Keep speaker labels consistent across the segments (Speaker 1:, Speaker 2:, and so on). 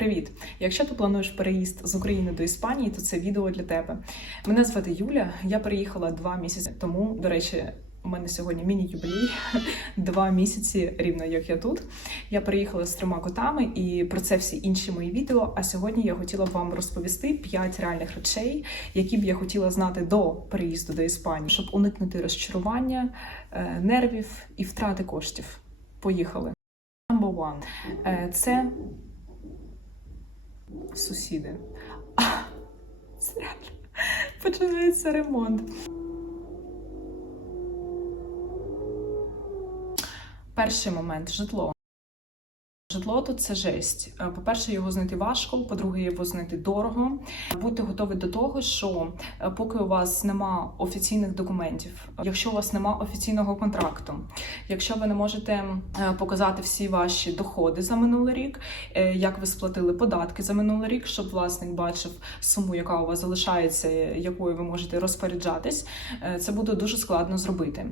Speaker 1: Привіт! Якщо ти плануєш переїзд з України до Іспанії, то це відео для тебе. Мене звати Юля. Я переїхала два місяці тому. До речі, у мене сьогодні міні-юбілей. Два місяці рівно як я тут. Я переїхала з трьома котами, і про це всі інші мої відео. А сьогодні я хотіла б вам розповісти п'ять реальних речей, які б я хотіла знати до переїзду до Іспанії, щоб уникнути розчарування, е, нервів і втрати коштів. Поїхали. Number one. Е, Це сусіди. А, реально починається ремонт. Перший момент житло. Житло тут це жесть. Е, По-перше, його знайти важко, по-друге, його знайти дорого. Будьте готові до того, що е, поки у вас нема офіційних документів, якщо у вас нема офіційного контракту, якщо ви не можете е, показати всі ваші доходи за минулий рік, як ви сплатили податки за минулий рік, щоб власник бачив суму, яка у вас залишається, якою ви можете розпоряджатись, це буде дуже складно зробити.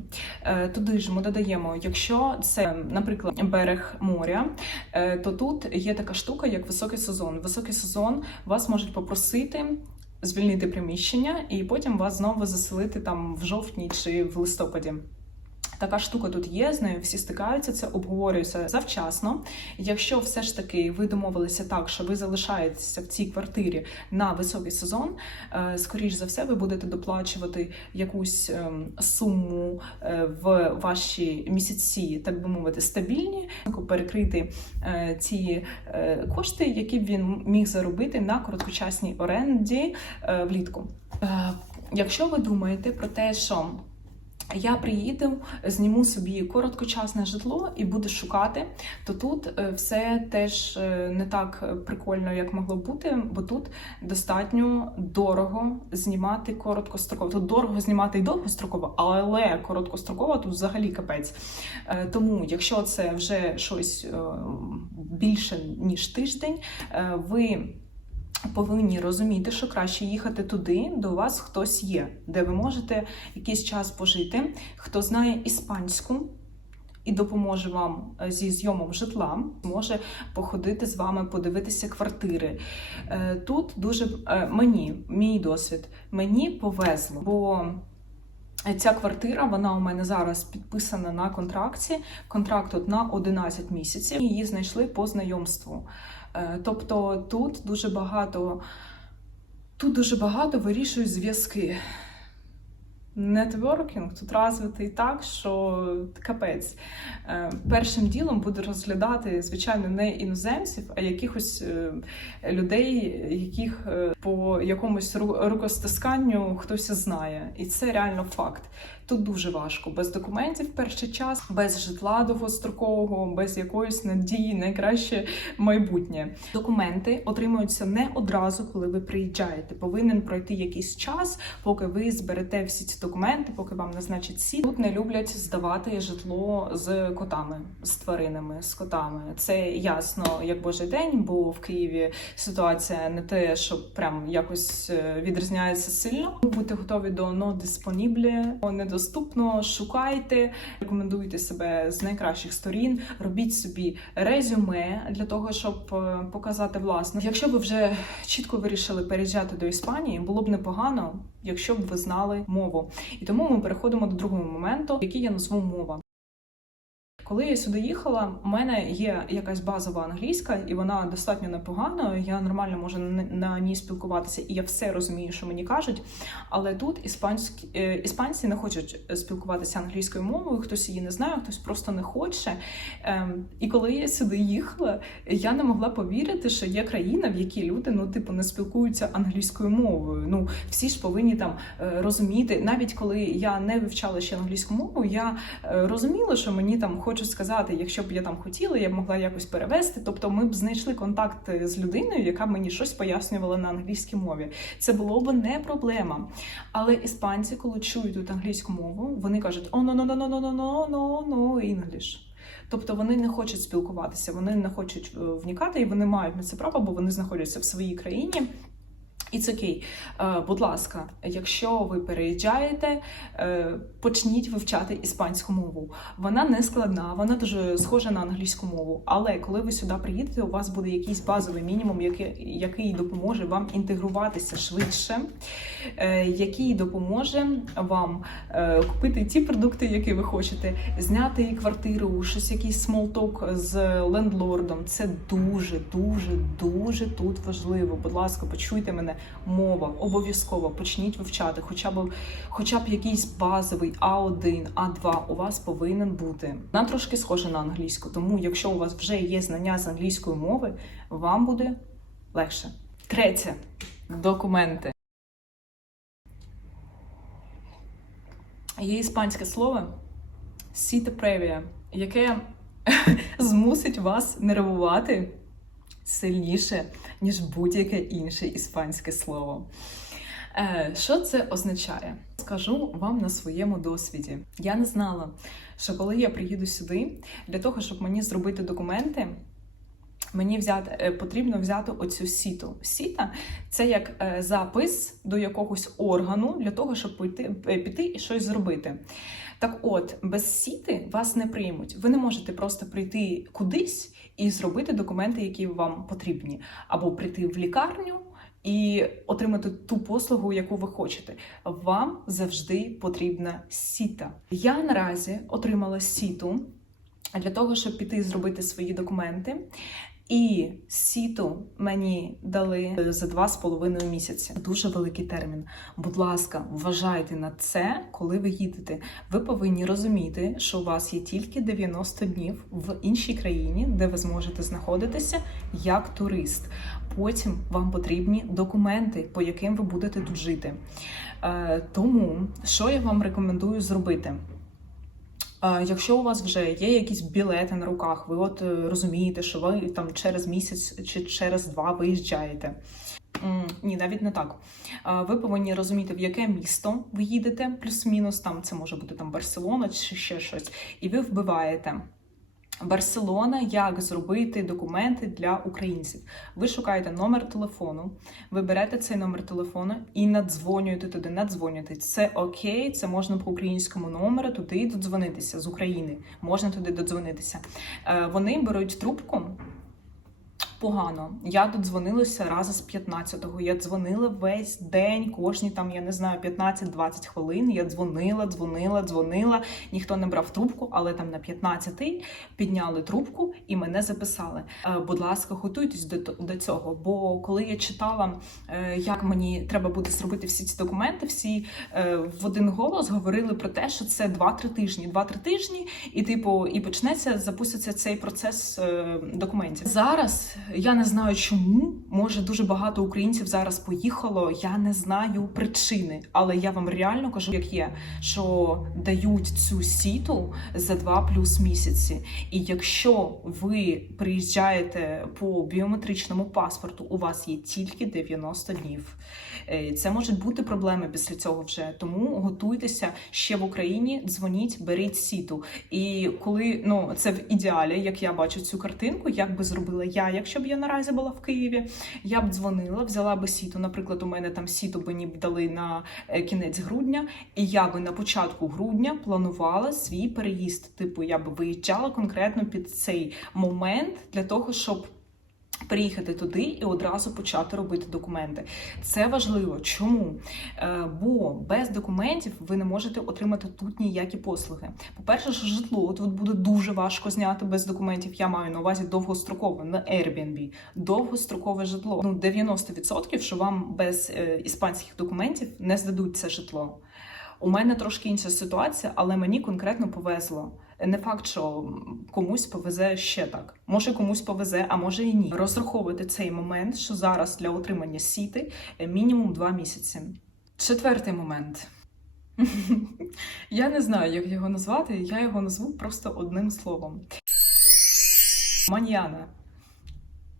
Speaker 1: Туди ж ми додаємо, якщо це, наприклад, берег моря. Е, то тут є така штука, як високий сезон. Високий сезон вас можуть попросити. Звільнити приміщення і потім вас знову заселити там в жовтні чи в листопаді. Така штука тут є, з нею всі стикаються, це обговорюється завчасно. Якщо все ж таки ви домовилися так, що ви залишаєтеся в цій квартирі на високий сезон, е, скоріш за все, ви будете доплачувати якусь ем, суму е, в ваші місяці, так би мовити, стабільні, перекрити е, ці кошти, які б він міг заробити на короткочасній оренді влітку. Якщо ви думаєте про те, що я приїду, зніму собі короткочасне житло і буду шукати, то тут е, все теж е, не так прикольно, як могло бути, бо тут достатньо дорого знімати короткостроково. Тут дорого знімати і довгостроково, але короткостроково тут взагалі капець. Е, Тому, якщо це вже щось більше ніж тиждень, ви повинні розуміти, що краще їхати туди, у вас хтось є, де ви можете якийсь час пожити, хто знає іспанську. І допоможе вам е, зі зйомом житла, може походити з вами, подивитися квартири. Е, Тут дуже е, мені, мій досвід, мені повезло, бо ця квартира, вона у мене зараз підписана на контракті. Контракт тут на 11 місяців. Її знайшли по знайомству. Е, Тобто тут дуже багато, тут дуже багато вирішують зв'язки. Нетворкінг тут розвитий так, що капець. Е, Першим ділом буду розглядати, звичайно, не іноземців, а якихось е, людей, яких по якомусь ру- рукостисканню хтось знає. І це реально факт. Тут дуже важко без документів перший час, без житла довгострокового, без якоїсь надії, найкраще майбутнє. Документи отримуються не одразу, коли ви приїжджаєте. Повинен пройти якийсь час, поки ви зберете всі ці документи, поки вам назначать сі. Тут не люблять здавати житло з котами, з тваринами, з котами. Це ясно, як божий день, бо в Києві ситуація не те, що прям якось е, відрізняється сильно. Будьте готові до no disponible, недоступно, шукайте, рекомендуйте себе з найкращих сторін, робіть собі резюме для того, щоб е, показати власне. Якщо ви вже чітко вирішили переїжджати до Іспанії, було б непогано, якщо б ви знали мову. І тому ми переходимо до другого моменту, який я назву мова. Коли я сюди їхала, у мене є якась базова англійська, і вона достатньо непоганою. Я нормально можу на, ній спілкуватися, і я все розумію, що мені кажуть. Але тут іспанські е, іспанці не хочуть спілкуватися англійською мовою, хтось її не знає, хтось просто не хоче. Ем, і коли я сюди їхала, я не могла повірити, що є країна, в якій люди ну типу не спілкуються англійською мовою. Ну всі ж повинні там е, розуміти, навіть коли я не вивчала ще англійську мову, я е, розуміла, що мені там хочуть сказати, якщо б я там хотіла, я б могла якось перевести. Тобто, ми б знайшли контакт з людиною, яка мені щось пояснювала на англійській мові. Це було б не проблема. Але іспанці, коли чують тут англійську мову, вони кажуть «Oh, no, no, no, no, no, no, no, no, English». Тобто вони не хочуть спілкуватися, вони не хочуть е, вникати, і вони мають на це право, бо вони знаходяться в своїй країні. It's окей. Будь ласка, якщо ви переїжджаєте, е, почніть вивчати іспанську мову. Вона не складна, вона дуже схожа на англійську мову. Але коли ви сюди приїдете, у вас буде якийсь базовий мінімум, який, який допоможе вам інтегруватися швидше, е, який допоможе вам е, купити ті продукти, які ви хочете, зняти квартиру, щось якийсь смолток з лендлордом. Це дуже, дуже, дуже тут важливо. Будь ласка, почуйте мене. Мова обов'язково почніть вивчати, хоча б хоча б якийсь базовий А1, А2 у вас повинен бути. Вона трошки схожа на англійську, тому якщо у вас вже є знання з англійської мови, вам буде легше. Третє документи. Є іспанське слово сіте яке змусить вас нервувати сильніше, ніж будь-яке інше іспанське слово. Е, Що це означає? Скажу вам на своєму досвіді. Я не знала, що коли я приїду сюди, для того, щоб мені зробити документи, мені взяти, е, потрібно взяти оцю сіту. Сіта це як е, запис до якогось органу для того, щоб піти, е, піти і щось зробити. Так от, без сіти вас не приймуть. Ви не можете просто прийти кудись і зробити документи, які вам потрібні, або прийти в лікарню. І отримати ту послугу, яку ви хочете. Вам завжди потрібна сіта. Я наразі отримала сіту для того, щоб піти зробити свої документи. І сіту мені дали за два з половиною місяці. Дуже великий термін. Будь ласка, вважайте на це, коли ви їдете. Ви повинні розуміти, що у вас є тільки 90 днів в іншій країні, де ви зможете знаходитися як турист. Потім вам потрібні документи, по яким ви будете тут жити. Е, тому що я вам рекомендую зробити? Якщо у вас вже є якісь білети на руках, ви от е, розумієте, що ви там через місяць чи через два виїжджаєте. Ні, навіть не так. Ви повинні розуміти, в яке місто ви їдете, плюс-мінус там це може бути там Барселона чи ще щось, і ви вбиваєте. Барселона, як зробити документи для українців. Ви шукаєте номер телефону, ви берете цей номер телефону і надзвонюєте туди, надзвонюєте. Це окей, це можна по українському номеру туди додзвонитися з України. Можна туди додзвонитися. Е, Вони беруть трубку. Погано. Я додзвонилася раза з 15-го. Я дзвонила весь день, кожні там, я не знаю, 15-20 хвилин. Я дзвонила, дзвонила, дзвонила. Ніхто не брав трубку, але там на 15-й підняли трубку і мене записали. Е, Будь ласка, готуйтесь до, до цього. Бо коли я читала, е, як мені треба буде зробити всі ці документи, всі е, в один голос говорили про те, що це 2-3 тижні. 2-3 тижні, і типу, і почнеться, запуститься цей процес документів. Зараз я не знаю чому. Може, дуже багато українців зараз поїхало. Я не знаю причини, але я вам реально кажу, як є, що дають цю сіту за 2 плюс місяці. І якщо ви приїжджаєте по біометричному паспорту, у вас є тільки 90 днів. Е, Це можуть бути проблеми після цього вже. Тому готуйтеся ще в Україні, дзвоніть, беріть сіту. І коли ну це в ідеалі, як я бачу цю картинку, як би зробила я, якщо б я наразі була в Києві, я б дзвонила, взяла би сіту. Наприклад, у мене там сіту мені б дали на е, кінець грудня, і я би на початку грудня планувала свій переїзд. Типу, я б виїжджала конкретно під цей момент для того, щоб. Приїхати туди і одразу почати робити документи. Це важливо. Чому? Е, бо без документів ви не можете отримати тут ніякі послуги. По-перше, що житло тут буде дуже важко зняти без документів. Я маю на увазі довгострокове на Airbnb. Довгострокове житло. Ну 90% що вам без е, іспанських документів не здадуть це житло. У мене трошки інша ситуація, але мені конкретно повезло. Не факт, що комусь повезе ще так. Може комусь повезе, а може і ні. Розраховуйте цей момент, що зараз для отримання сіти е, мінімум два місяці. Четвертий момент. Я не знаю, як його назвати. Я його назву просто одним словом. Маньяна.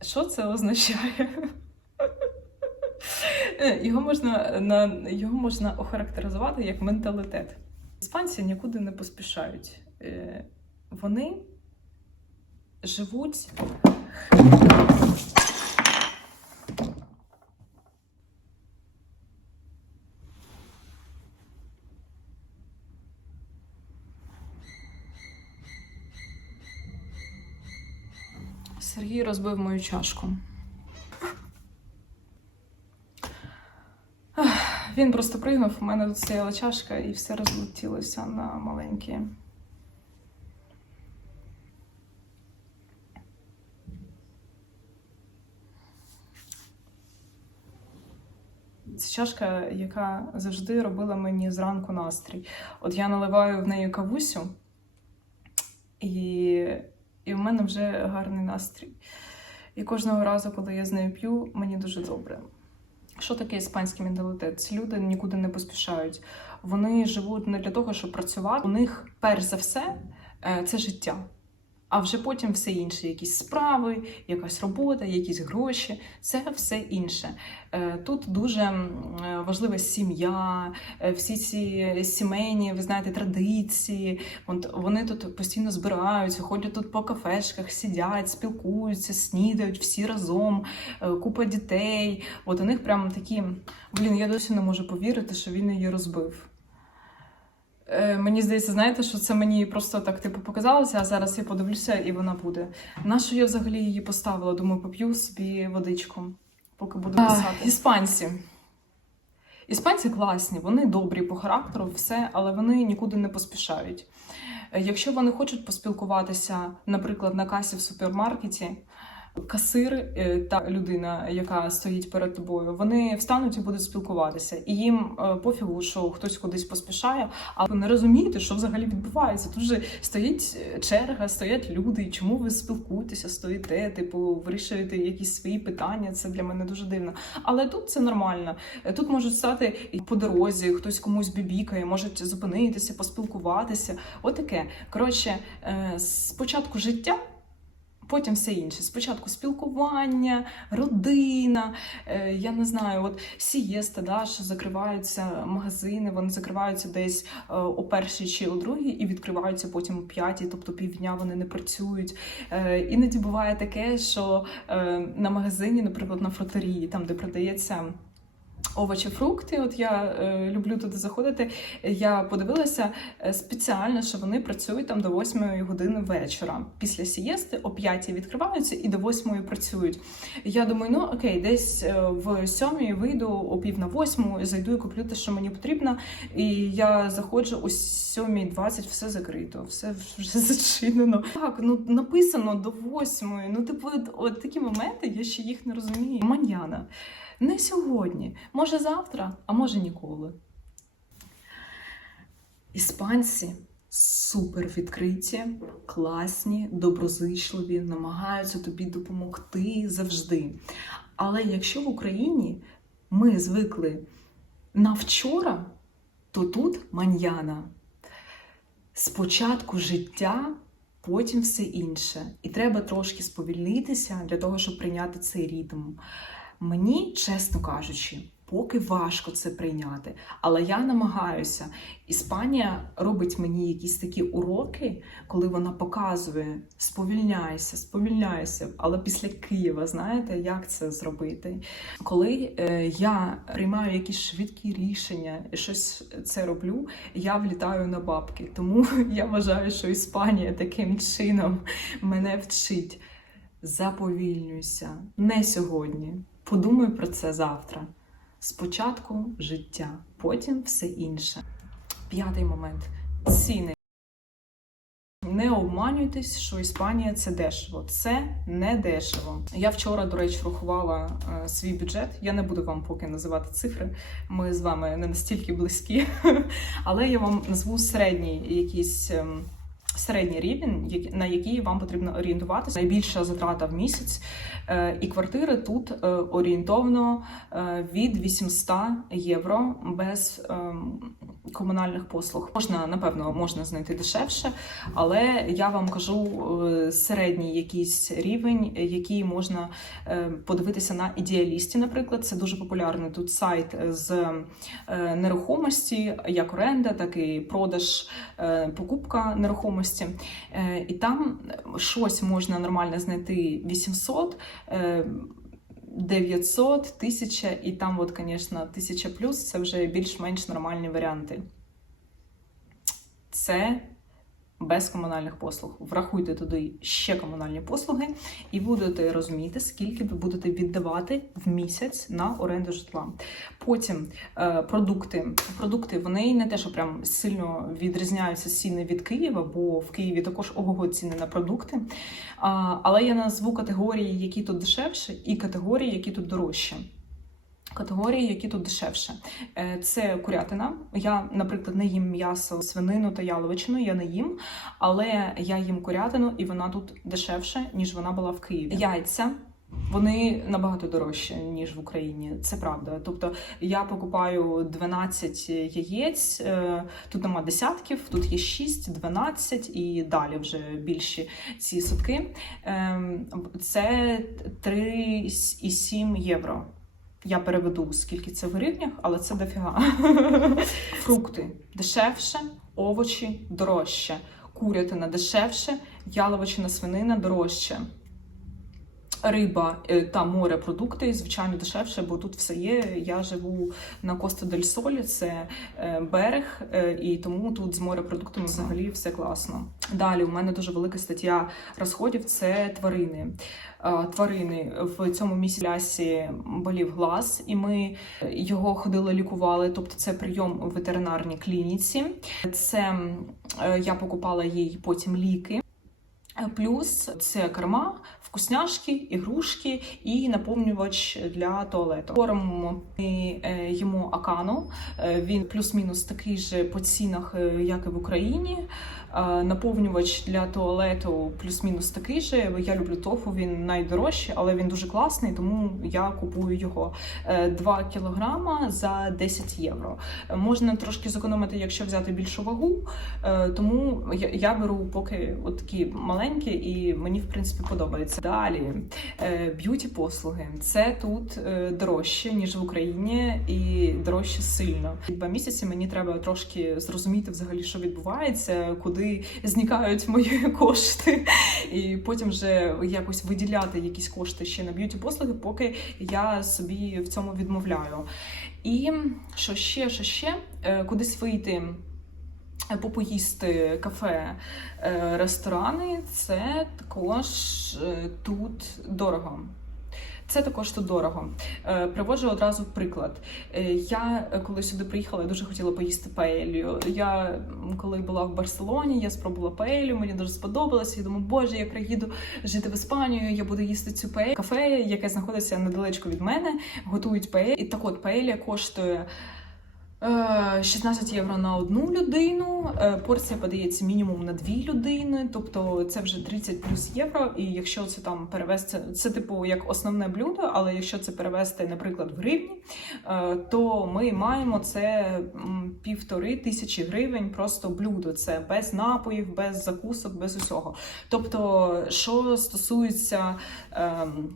Speaker 1: Що це означає? Його можна на його можна охарактеризувати як менталітет. Іспанці нікуди не поспішають. Е, вони живуть. Сергій розбив мою чашку. Він просто пригнув, у мене тут стояла чашка, і все розлетілося на маленькі. Це чашка, яка завжди робила мені зранку настрій. От я наливаю в неї кавусю, і, і в мене вже гарний настрій. І кожного разу, коли я з нею п'ю, мені дуже добре. Що таке іспанський менталітет? Ці люди нікуди не поспішають. Вони живуть не для того, щоб працювати. У них перш за все е, це життя. А вже потім все інше, якісь справи, якась робота, якісь гроші це все інше. Е, Тут дуже е, важлива сім'я, е, всі ці сімейні, ви знаєте, традиції. Вони тут постійно збираються, ходять тут по кафешках, сидять, спілкуються, снідають всі разом, купа дітей. От у них прям такі. Блін, я досі не можу повірити, що він її розбив. Е, Мені здається, знаєте, що це мені просто так типу показалося, а зараз я подивлюся і вона буде. Нащо я взагалі її поставила? Думаю, поп'ю собі водичку, поки буду писати. Іспанці. Іспанці класні, вони добрі по характеру, все, але вони нікуди не поспішають. Е, Якщо вони хочуть поспілкуватися, наприклад, на касі в супермаркеті, касир е, та людина, яка стоїть перед тобою, вони встануть і будуть спілкуватися. І їм е, пофігу, що хтось кудись поспішає, але не розумієте, що взагалі відбувається. Тут же стоїть е, черга, стоять люди. Чому ви спілкуєтеся, стоїте, типу, вирішуєте якісь свої питання. Це для мене дуже дивно. Але тут це нормально. Тут можуть стати по дорозі, хтось комусь бібікає, можуть зупинитися, поспілкуватися. Отаке. Коротше, спочатку життя. Потім все інше. Спочатку спілкування, родина, е, я не знаю, от сієста, да, що закриваються магазини, вони закриваються десь е, о першій чи о другій і відкриваються потім о п'ятій, тобто півдня вони не працюють. Е, іноді буває таке, що е, на магазині, наприклад, на фрутерії, там де продається. Овочі, фрукти, от я е, люблю туди заходити. Я подивилася е, спеціально, що вони працюють там до 8 години вечора. Після сієсти о 5 відкриваються і до 8 працюють. Я думаю, ну окей, десь е, в 7 вийду о пів на 8, зайду і куплю те, що мені потрібно. І я заходжу о 7.20, все закрито, все вже зачинено. Так, ну написано до 8. Ну, типу, от, от такі моменти, я ще їх не розумію. Маньяна. Не сьогодні, може завтра, а може ніколи. Іспанці супер відкриті, класні, доброзичливі, намагаються тобі допомогти завжди. Але якщо в Україні ми звикли на вчора, то тут маньяна. Спочатку життя, потім все інше. І треба трошки сповільнитися для того, щоб прийняти цей ритм. Мені, чесно кажучи, поки важко це прийняти, але я намагаюся. Іспанія робить мені якісь такі уроки, коли вона показує сповільняйся, сповільняйся. Але після Києва, знаєте, як це зробити? Коли е, я приймаю якісь швидкі рішення і щось це роблю, я влітаю на бабки. Тому я вважаю, що Іспанія таким чином мене вчить. Заповільнюйся не сьогодні. Подумай про це завтра. Спочатку життя, потім все інше. П'ятий момент ціни. Не обманюйтесь, що Іспанія це дешево. Це не дешево. Я вчора, до речі, рахувала е, свій бюджет. Я не буду вам поки називати цифри. Ми з вами не настільки близькі, але я вам назву середній якийсь. ем, Середній рівень, на який вам потрібно орієнтуватися. Найбільша затрата в місяць, е, і квартири тут е, орієнтовно е, від 800 євро без ем, комунальних послуг. Можна, напевно, можна знайти дешевше, але я вам кажу середній якийсь рівень, який можна подивитися на ідеалісті. Наприклад, це дуже популярний тут сайт з нерухомості, як оренда, так і продаж, покупка нерухомості. Е, І там щось можна нормально знайти 800. е, 900, 1000 і там, от, звісно, 1000 плюс це вже більш-менш нормальні варіанти. Це без комунальних послуг. Врахуйте туди ще комунальні послуги, і будете розуміти, скільки ви будете віддавати в місяць на оренду житла. Потім е, продукти. Продукти вони не те, що прям сильно відрізняються ціни від Києва, бо в Києві також ого ціни на продукти. Але я назву категорії, які тут дешевше, і категорії, які тут дорожче. Категорії, які тут дешевше, Е, це курятина. Я, наприклад, не їм м'ясо, свинину та яловичину, я не їм, але я їм курятину, і вона тут дешевше, ніж вона була в Києві. Яйця. Вони набагато дорожчі, ніж в Україні. Це правда. Тобто я покупаю 12 яєць, е, тут нема десятків, тут є 6, 12 і далі вже більші ці сутки. Ем, Це 3,7 євро. Я переведу, скільки це в гривнях, але це дофіга. Фрукти дешевше, овочі дорожче, курятина дешевше, яловичина свинина дорожче. Риба е, та морепродукти, звичайно, дешевше, бо тут все є. Я живу на Коста дель Солі, це е, берег, е, і тому тут з морепродуктами взагалі все класно. Далі у мене дуже велика стаття розходів це тварини. Тварини в цьому місці лясі болів глаз, і ми його ходили лікували. Тобто, це прийом у ветеринарній клініці. Це я покупала їй потім ліки. Плюс це корма, вкусняшки, ігрушки і наповнювач для туалету. Кормимо ми йому їмо акану. Е, Він плюс-мінус такий же по цінах, е, як і в Україні. Е, Наповнювач для туалету плюс-мінус такий же. Я люблю тофу, він найдорожчий, але він дуже класний, тому я купую його 2 кілограма за 10 євро. Е, Можна трошки зекономити, якщо взяти більшу вагу. Е, Тому я, беру поки от такі маленькі, і мені в принципі подобається. Далі б'юті послуги. Це тут е, дорожче ніж в Україні, і дорожче сильно. Два місяці мені треба трошки зрозуміти взагалі, що відбувається, куди зникають мої кошти, і потім вже якось виділяти якісь кошти ще на б'юті послуги, поки я собі в цьому відмовляю. І що ще, що ще, Е, кудись вийти. е, Попоїсти кафе, е, ресторани це також тут дорого. Це також тут дорого. Привожу Приводжу одразу приклад. Е, Я е, коли сюди приїхала, я дуже хотіла поїсти паелью. Я коли була в Барселоні, я спробувала паелю, мені дуже сподобалося. Я думаю, боже, я приїду жити в Іспанію, я буду їсти цю паелю. Кафе, яке знаходиться недалечко від мене, готують паелью. І так от паелія коштує. Е, 16 євро на одну людину. Е, Порція подається мінімум на дві людини, тобто це вже 30 плюс євро. І якщо це там перевести, це типу як основне блюдо, але якщо це перевести, наприклад, в гривні, е, то ми маємо це півтори тисячі гривень просто блюдо. Це без напоїв, без закусок, без усього. Тобто, що стосується ем,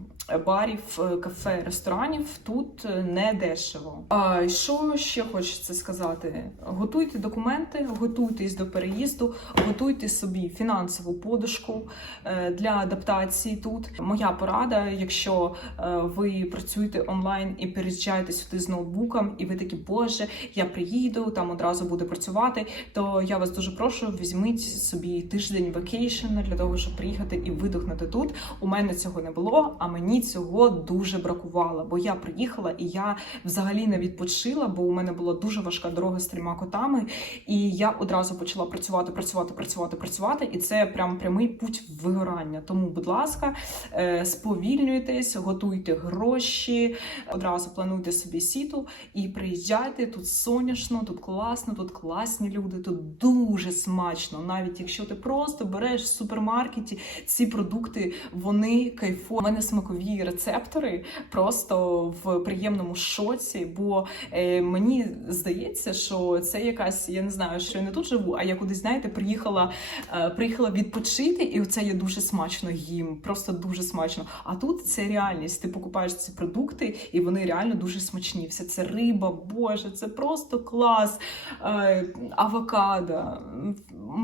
Speaker 1: барів, е, кафе, ресторанів, тут е, не дешево. А що ще хочеться сказати? Готуйте документи, готуйтесь до переїзду, готуйте собі фінансову подушку е, для адаптації тут. Моя порада, якщо е, ви працюєте онлайн і переїжджаєте сюди з ноутбуком, і ви такі, боже, я приїду, там одразу буду працювати, то я вас дуже прошу, візьміть собі тиждень вакейшена для того, щоб приїхати і видохнути тут. У мене цього не було, а мені цього дуже бракувало, бо я приїхала і я взагалі не відпочила, бо у мене була дуже важка дорога з трьома котами, і я одразу почала працювати, працювати, працювати, працювати, і це прям прямий путь вигорання. Тому, будь ласка, е, сповільнюйтесь, готуйте гроші, одразу плануйте собі сіту і приїжджайте. Тут сонячно, тут класно, тут класні люди, тут дуже смачно. Навіть якщо ти просто береш в супермаркеті ці продукти, вони кайфові. У мене смакові рецептори просто в приємному шоці, бо е, мені здається, що це якась, я не знаю, що я не тут живу, а я кудись, знаєте, приїхала, е, приїхала відпочити, і оце я дуже смачно їм, просто дуже смачно. А тут це реальність. Ти покупаєш ці продукти, і вони реально дуже смачні. Вся це риба, боже, це просто клас. Е, авокадо,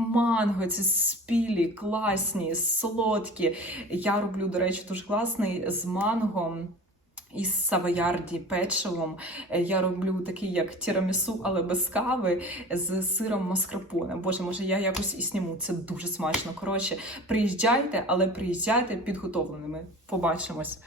Speaker 1: манго, ці спілі, класні, солодкі. Я роблю, до речі, дуже класний з манго. Із савоярді печивом. Е, Я роблю такий як тірамісу, але без кави з сиром маскарпоне. Боже, може я якось і сніму. Це дуже смачно. Коротше, приїжджайте, але приїжджайте підготовленими. Побачимось.